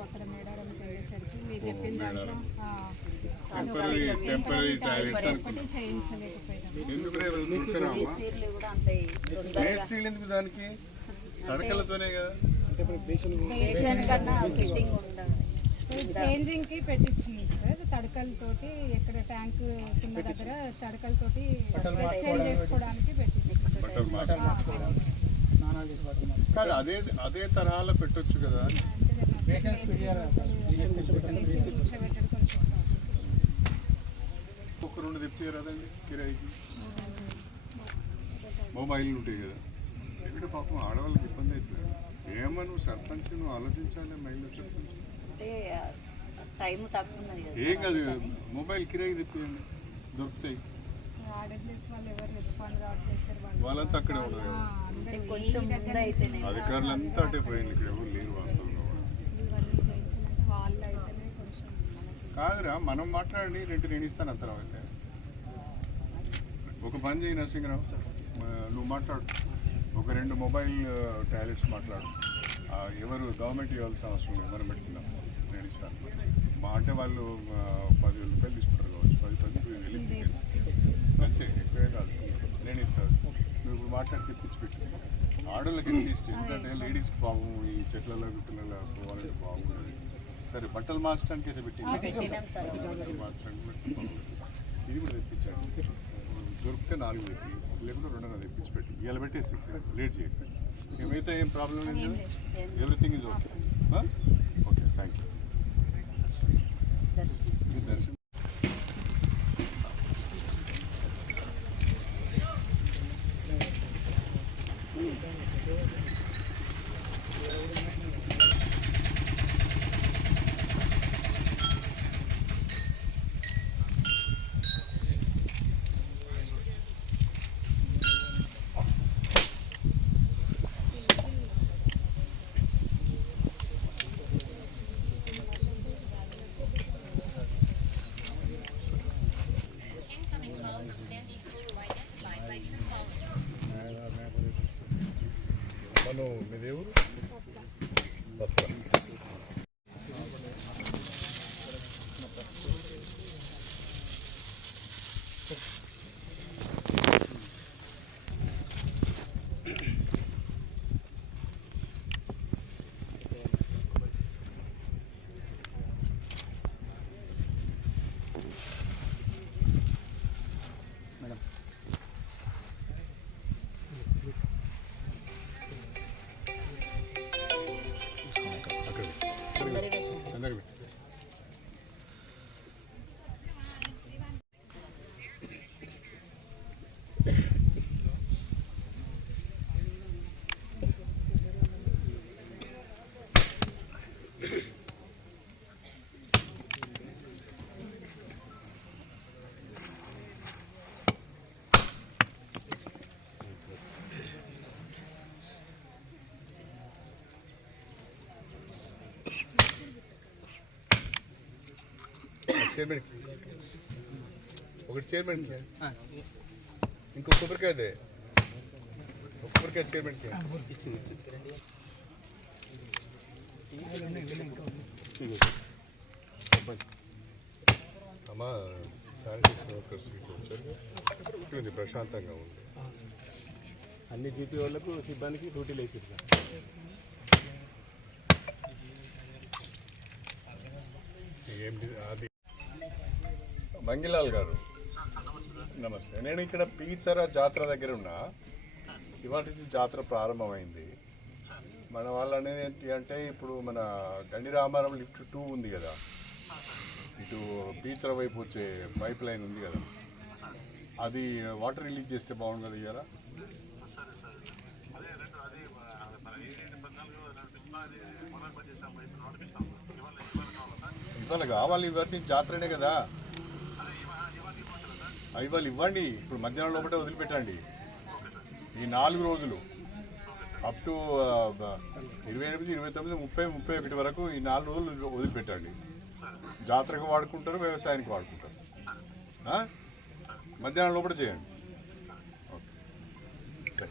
అక్కడ మేడారంకి వెళ్ళేసరికి మీరు చెప్పిన దాంట్లో టెంపరీ టెంపరీ టాయిలెట్స్ ఎందుకు రేపు కూడా మేస్త్రీలు ఎందుకు దానికి తడకలతోనే కదా కన్నా చేంజింగ్కి పెట్టించింది సార్ తడకలతోటి ఎక్కడ ట్యాంక్ చిన్న దగ్గర తడకలతోటి చేంజ్ చేసుకోవడానికి పెట్టించింది కాదు అదే అదే తరహాలో పెట్టొచ్చు కదా ఒక రెండు తెప్పారు కదండి కిరాయికి. మొబైల్ ఉంటాయి కదా. ఇక్కడ పాపం ఆడవాళ్ళకి ఇబ్బంది అవుతుంది ఏమో నువ్వు సర్పంచ్ నువ్వు ఆలోచించాలి మహిళా సర్పంచ్. అంటే టైం తక్కువ ఉన్నది కదా. ఏం కాదు మొబైల్ కిరాయికి తెప్పియండి దొరుకుతాయి. వాళ్ళంతా అక్కడే ఉండరు ఆ, అందరూ కొంచెం ముందు అయితేనే అధికారులంతా అటే పోయింది ఇక్కడ ఎవరు లేరు మనకి కాదురా మనం మాట్లాడి రెండు నేను ఇస్తాను అంతరం అయితే. ఒక పని చేయి నరసింహరావు నువ్వు మాట్లాడు. ఒక రెండు మొబైల్ టాయిలెట్స్ మాట్లాడు. ఎవరు గవర్నమెంట్ ఇవ్వాల్సిన అవసరం లేదు మనం పెట్టుకుందాం? నేను ఇస్తాను. మా అంటే వాళ్ళు పదివేల రూపాయలు తీసుకుంటారు. నేను ఇస్తాను నువ్వు ఇప్పుడు మాట్లాడి తెప్పించి పెట్టు. ఆడోళ్ళకి అట్లీస్ట్ ఎందుకంటే లేడీస్కి బాగు ఈ చెట్లలో గుట్టలలో పోవాలంటే బాగుంటుంది సరే బట్టలు మార్చడానికి అయితే పెట్టి మార్చడానికి. ఇది కూడా తెప్పించండి. దొరికితే నాలుగు పెట్టి లేకుంటే రెండున్నర తెప్పించి పెట్టి. ఇవాళ పెట్టేసి లేట్ చేయండి మిగతా ఏం ప్రాబ్లం లేదు? Everything is okay okay thank you దర్శనం దర్శనం మనం మీ చైర్మన్ ఒకటి చైర్మన్ ఇంకో కొబ్బరికాయ అదే. ఒక కొబ్బరికాయ చైర్మన్కి అమ్మా శానిటేషన్ వర్కర్స్ వచ్చారు ప్రశాంతంగా ఉంది. అన్ని జీపీ వాళ్ళకు సిబ్బందికి డ్యూటీలు వేసారు సార్. అది మంగిలాల్ గారు. నమస్తే నేను ఇక్కడ పీచర జాతర దగ్గర ఉన్నా. ఇవాటి నుంచి జాతర ప్రారంభమైంది. మన వాళ్ళు అనేది ఏంటి అంటే ఇప్పుడు మన గండి రామారం లిఫ్ట్ టూ ఉంది కదా. ఇటు పీచర వైపు వచ్చే పైప్ లైన్ ఉంది కదా. అది వాటర్ రిలీజ్ చేస్తే బాగుంది కదా ఇవాళ ఇవాళ కావాలి ఇవాటి నుంచి జాతరనే కదా. అవి వాళ్ళు ఇవ్వండి. ఇప్పుడు మధ్యాహ్నం లోపటే వదిలిపెట్టండి. ఈ నాలుగు రోజులు. అప్ టు ఇరవై ఎనిమిది ఇరవై తొమ్మిది ముప్పై ముప్పై ఒకటి వరకు ఈ నాలుగు రోజులు వదిలిపెట్టండి. జాతరకు వాడుకుంటారు వ్యవసాయానికి వాడుకుంటారు. మధ్యాహ్నం లోపల చేయండి. ఓకే. ఇక్కడ